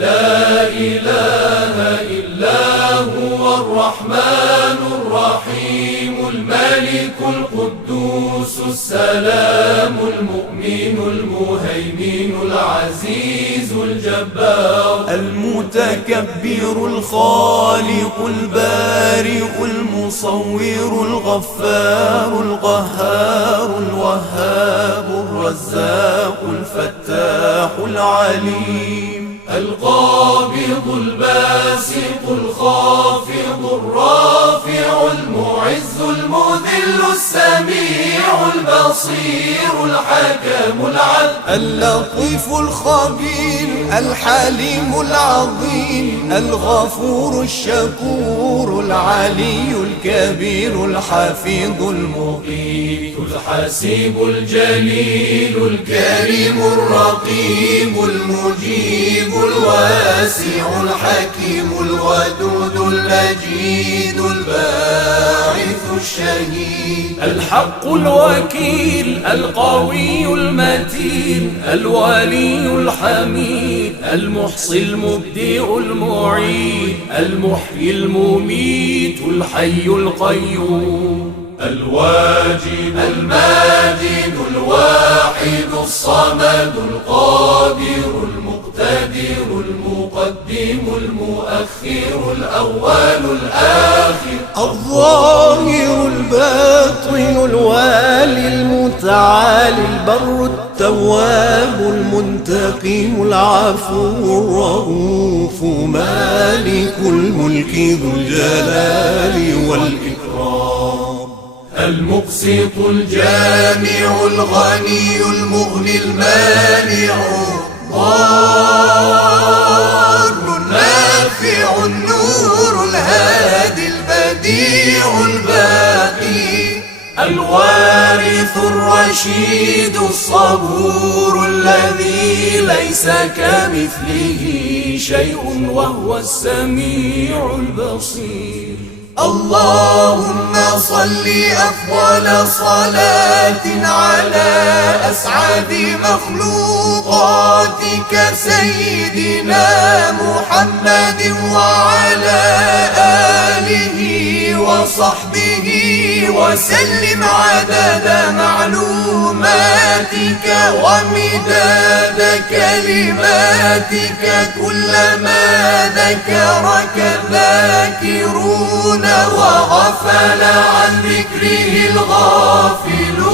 لا إله إلا هو الرحمن الرحيم الملك القدوس السلام المؤمن المهيمن العزيز الجبار المتكبر الخالق البارئ المصور الغفار القهار الوهاب الرزاق الفتاح العليم القابض الباسط الخافض الرافع المعز المذل السميع البصير الحكم العدل اللطيف الخبير الحليم العظيم الغفور الشكور العلي الكبير الحفيظ المقيت الحسيب الجليل الكريم الرقيب المجيب الواسع الحكيم الودود المجيد الباعث الشهيد الحق الوكيل القوي المتين الولي الحميد المحصي المبدئ المعيد المحيي المميت الحي القيوم الواجد الماجد الواحد الصمد القادر المقتدر المقدم المؤخر الأول الآخر الظاهر الباطن الوالي المتعالي البر التواب المنتقم العفو الرؤوف مالك الملك ذو الجلال والإكرام المقسط الجامع الغني المغني المانع ضار النافع النور الهادي البديع الباقي الوارث الرشيد الصبور الذي ليس كمثله شيء وهو السميع البصير اللهم صل أفضل صلاة على أسعد مخلوقاتك سيدنا محمد وعلى آله وصحبه وسلم عدد معلوماتك ومداد كلماتك كلما ذكرك ذاكرون وغفل عن ذكره الغافلون